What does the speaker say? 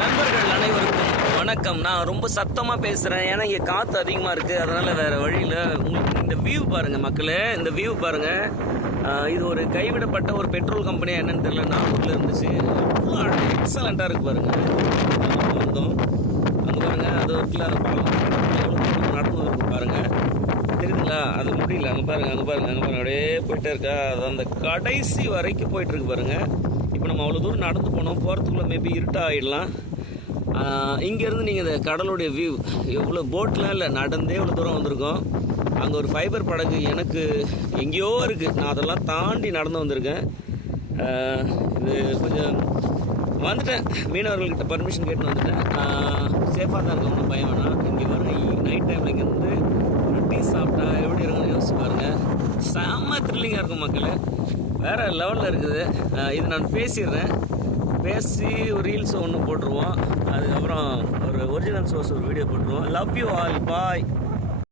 நண்பர்கள் அனைவருக்கும் வணக்கம். நான் ரொம்ப சத்தமாக பேசுகிறேன், ஏன்னா இங்கே காற்று அதிகமாக இருக்குது. அதனால் வேறு வழியில் உங்களுக்கு இந்த வியூ பாருங்கள் மக்களே, இந்த வியூ பாருங்கள். இது ஒரு கைவிடப்பட்ட ஒரு பெட்ரோல் கம்பெனியாக என்னென்னு தெரியல, நாகூரில் இருந்துச்சு. அவ்வளோ எக்ஸலண்ட்டாக இருக்குது பாருங்கள். வந்தோம் அங்கே பாருங்கள், அது இருக்குல்ல அந்த பாலம் எவ்வளோ நடந்து இருக்கு பாருங்கள், தெரியுதுங்களா? அது முடியல, அங்கே பாருங்கள் அப்படியே போயிட்டே இருக்கா. அது அந்த கடைசி வரைக்கும் போயிட்டுருக்கு பாருங்கள். இப்போ நம்ம அவ்வளோ தூரம் நடந்து போனோம், போகிறதுக்குள்ளே மேபி இருட்டாக ஆகிடலாம். இங்கேருந்து நீங்கள் இந்த கடலுடைய வியூ எவ்வளோ போட்லாம் இல்லை, நடந்தே இவ்வளோ தூரம் வந்திருக்கோம். அங்கே ஒரு ஃபைபர் படகு எனக்கு எங்கேயோ இருக்குது, நான் அதெல்லாம் தாண்டி நடந்து வந்திருக்கேன். இது கொஞ்சம் வந்துட்டேன், மீனவர்கள்கிட்ட பர்மிஷன் கேட்டு வந்துட்டேன். சேஃபாக தான் இருக்கும், ஒன்றும் பயம் வேணாம். இங்கே வர நைட் டைமில் இங்கேருந்து டீ சாப்பிட்டா எப்படி இருக்குன்னு யோசிச்சு பாருங்கள். செம்ம த்ரில்லிங்காக இருக்கும் மக்களே, வேறு லெவலில் இருக்குது. இது நான் பேசிடுறேன், பேசி ஒரு ரீல்ஸ் ஒன்று போட்டுருவோம், அதுக்கப்புறம் ஒரு ஒரிஜினல் சோர்ஸ் ஒரு வீடியோ போட்டுருவோம். Love you all, bye.